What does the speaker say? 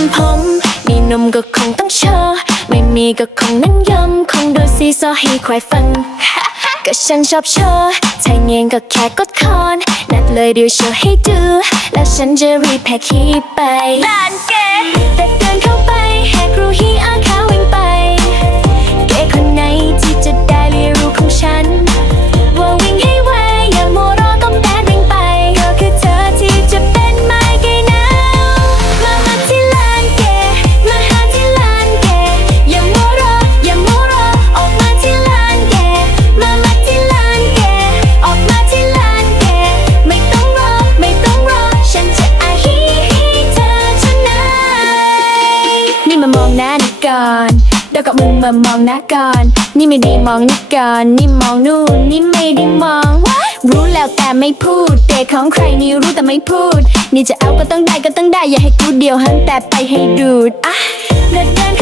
นผมมีนมก็คงต้องเชอไม่มีก็คงนั่งยำคงโดนซีซอให้ใครฟังก็ฉันชอบเชอใช่เงี้ยก็แค่กดคอน นัดเลยเดี๋ยวเชว์ให้ดู แล้วฉันจะรีแพคคีไป ก่อนเดี๋ยวกับมึงมามองหน้าก่อนนี่ไม่ได้มองนี่ก่อนนี่มองนู่นนี่ไม่ได้มอง รู้แล้วแต่ไม่พูดเด็กของใครนี่รู้แต่ไม่พูด นี่จะเอาก็ต้องได้ก็ต้องได้อย่าให้กูเดียวหันแต่ไปให้ดูดอะเดิน